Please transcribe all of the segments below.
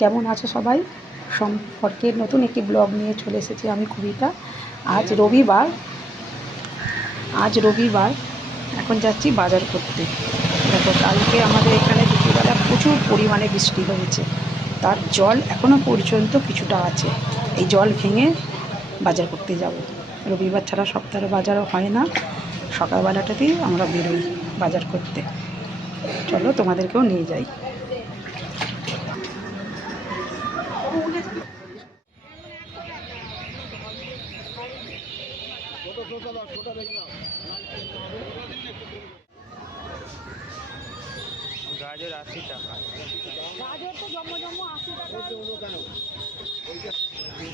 কেমন আছো সবাই? সম্পর্কে নতুন একটি ব্লগ নিয়ে চলে এসেছি আমি কবিতা। আজ রবিবার এখন যাচ্ছি বাজার করতে। দেখো, কালকে আমাদের এখানে দুপুরবেলা প্রচুর পরিমাণে বৃষ্টি হয়েছে, তার জল এখনও পর্যন্ত কিছুটা আছে। এই জল ভেঙে বাজার করতে যাব। রবিবার ছাড়া সপ্তাহের বাজারও হয় না। সকালবেলাটাতেই আমরা বেরোই বাজার করতে। চলো তোমাদেরকেও নিয়ে যাই। গাজর 80 টাকা। গাজর তো জম্ম 80 টাকা। কেন? 100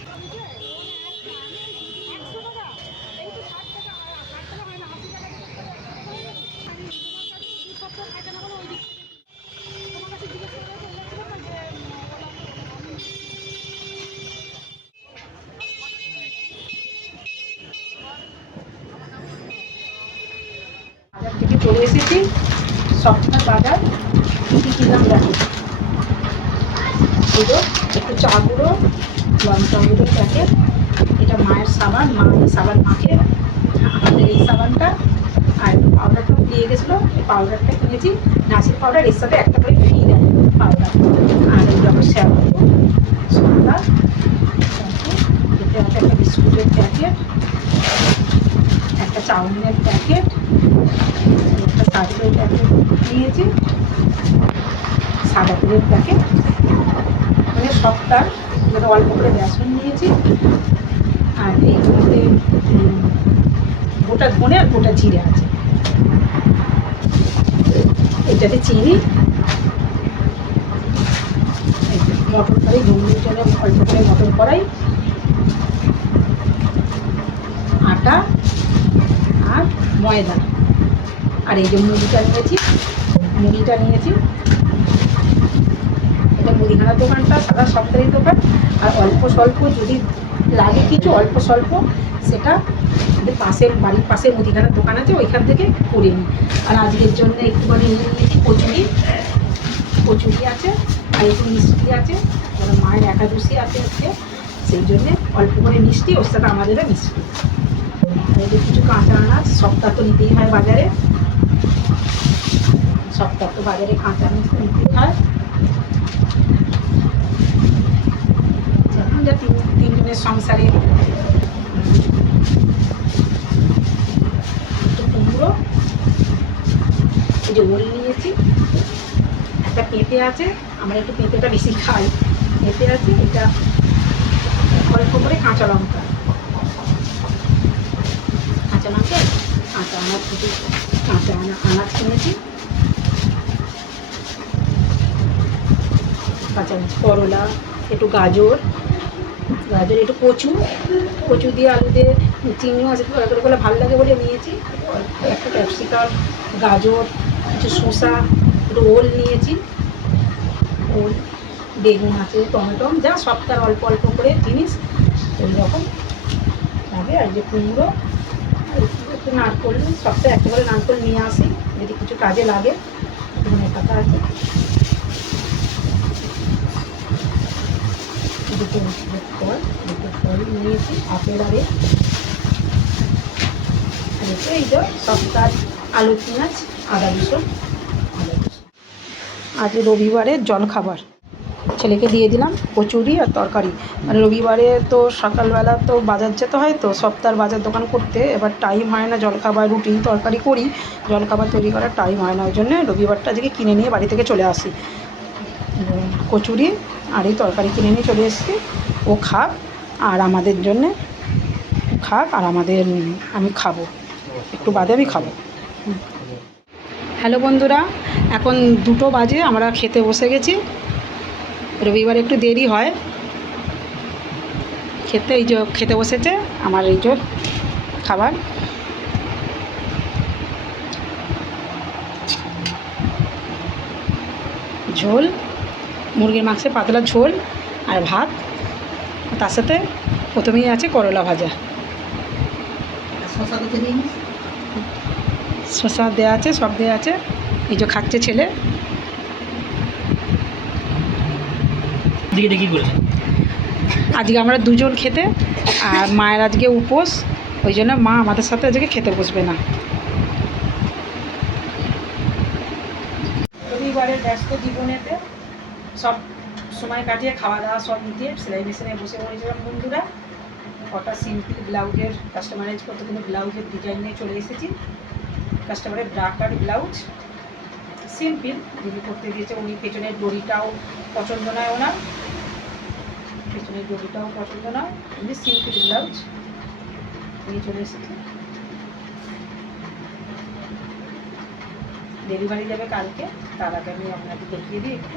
টাকা? এই তো 60 টাকা, 60 টাকা হয় না, 80 টাকা। আমি তোমার কাছে 2 সপ্তাহ থাকে না বলে ওই দিক থেকে তোমার কাছে জিজ্ঞেস করে বলেছিলাম না যে বাজার থেকে চলে এসেছি। সপ্তাহের বাজার কী কিনলাম দেখো। এগুলো একটু চা গুঁড়ো, লঙ্কা গুঁড়োর প্যাকেট, এটা মায়ের সাবান, মা এই সাবান মাখে, আমাদের এই সাবানটা, আর পাউডারটা দিয়ে গেছিলো, এই পাউডারটা কিনেছি। নাসির পাউডার, এর সাথে একটা করে ফ্রি দেয় পাউডার। আর এই যখন শ্যাম্পু, সন্ধ্যা এতে আছে একটা বিস্কুটের প্যাকেট, একটা চাউমিনের প্যাকেট, একটা সার্ফের প্যাকেট নিয়েছি, সাদা তেলের প্যাকেট, মানে সবটার মানে অল্প করে বেসন নিয়েছি। আর এইগুলোতে গোটা ধনে আর গোটা জিরে আছে। এটাতে চিনি, মটর কড়াই, ঘুগনির জন্য অল্প করে মটর কড়াই, আটা আর ময়দা। আর এই যে মুড়িটা নিয়েছি। এটা মুদিখানার দোকানটা সাদা সপ্তাহের দোকান। আর অল্প স্বল্প যদি লাগে কিছু অল্প স্বল্প, সেটা পাশের বাড়ির পাশে মুদিখানার দোকান আছে, ওইখান থেকে করে নিই। আর আজকের জন্য একটুখানি নিয়েছি কচুরি আছে, আর একটু মিষ্টি আছে। মায়ের একাদশী আছে আজকে, সেই জন্যে অল্প করে মিষ্টি, ওর সাথে আমাদেরও মিষ্টি। আর এই যে কিছু কাঁচা আনাজ, সপ্তাহ তো নিতেই হয় বাজারে, সপ্তাহ তো বাজারে কাঁচা আনাজ নিতেই হয়। যা তিন দিনের সংসারে একটু কুমড়ো, এই যে ওল নিয়েছি, একটা পেঁপে আছে, আমরা একটু পেঁপেটা বেশি খাই, পেঁপে আছে, এটা অল্প করে কাঁচা লঙ্কা, কাঁচা আনাজ থেকে আনাজ কিনেছি, কাঁচা করলা, একটু গাজর, একটু কচু দিয়ে আলু দিয়ে চিংড়ি মাছ একটু তরকারি করলে ভালো লাগে বলে নিয়েছি। একটা ক্যাপসিকাম, গাজর, কিছু শসা, একটু ওল নিয়েছি, ওল, বেগুন আছে, টমেটো, যা সপ্তাহ অল্প অল্প করে জিনিস ওই রকম লাগে। আর যে কুমড়ো, একটু নারকোল, সপ্তাহে একটা করে নারকোল নিয়ে আসি যদি কিছু কাজে লাগে। ধনে পাতা আছে, দুটো ফল নিয়েছি, আপেল আর এই যে সপ্তাহ আলু, পেঁয়াজ, আদা রসুন। আজ রবিবারের জলখাবার ছেলেকে দিয়ে দিলাম কচুরি আর তরকারি। মানে রবিবারে তো সকালবেলা তো বাজার যেতে হয়, তো সপ্তাহের বাজার দোকান করতে এবার টাইম হয় না, জলখাবার রুটি তরকারি করি, জলখাবার তৈরি করার টাইম হয় না, ওই জন্য রবিবারটা আজকে কিনে নিয়ে বাড়ি থেকে চলে আসি। কচুরি আর এই তরকারি কিনে নিয়ে চলে এসেছি। ও খাক আর আমাদের জন্যে খাক, আর আমি খাবো, একটু বাদে আমি খাবো। হ্যালো বন্ধুরা, এখন 2টো বাজে, আমরা খেতে বসে গেছি। রবিবার একটু দেরি হয় খেতে। এই যে খেতে বসেছে আমার এই যে খাবার, ঝোল, মুরগির মাংসের পাতলা ঝোল আর ভাত, তার সাথে প্রথমেই আছে করলা ভাজা, শসা দেওয়া আছে, সব দেওয়া আছে। এই যে খাচ্ছে ছেলে। দিকে দেখি করেছে। আজকে আমরা দুজন খেতে, আর মায়ের আজকে উপোস, ওই জন্য মা আমাদের সাথে আজকে খেতে বসবে না। রবিবারের ব্যস্ত জীবনেতে সব সময় কাটিয়ে খাওয়া দাওয়া সব মিটিয়ে সেলাই মেশিনে বসে পড়েছিলাম বন্ধুরা। কটা সিম্পল ব্লাউজের কাস্টমারাইজ করতে কিন্তু ব্লাউজের ডিজাইন নিয়ে চলে এসেছি। কাস্টমারের ব্রাকার ব্লাউজ সিম্পল যিনি করতে দিয়েছে উনি পেছনের দড়িটাও পছন্দ নয়, ওনার পেছনের দড়িটাও পছন্দ নয়, উনি সিম্পল ব্লাউজ নিয়ে চলে এসেছে। ডেলিভারি দেবে কালকে, তার আগে আমি আপনাকে দেখিয়ে দিই একটু।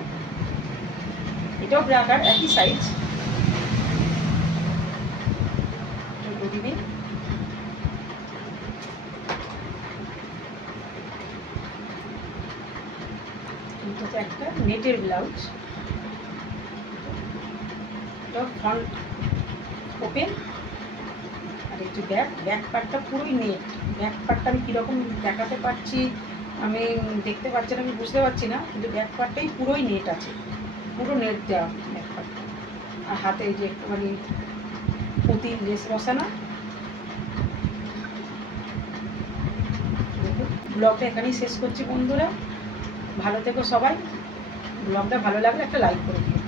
এটাও ব্রাকার, একই সাইজ, দড়ি নেই। এটা একটা নেটের ব্লাউজ, এটা ফ্রন্ট ওপেন, আর একটু ব্যাক পার্টটা পুরোই নেট। ব্যাক পার্টটা আমি কীরকম দেখাতে পারছি আমি দেখতে পাচ্ছি না, আমি বুঝতে পারছি না, কিন্তু ব্যাক পার্টটাই পুরোই নেট আছে, পুরো নেট দেওয়া ব্যাক পার্টটা। আর হাতে এই যে একটুখানি পুঁতি লেস বসানো। ব্লগটা এখানেই শেষ করছি বন্ধুরা, ভালো থেকো সবাই। ব্লগটা ভালো লাগলে একটা লাইক করে দিও।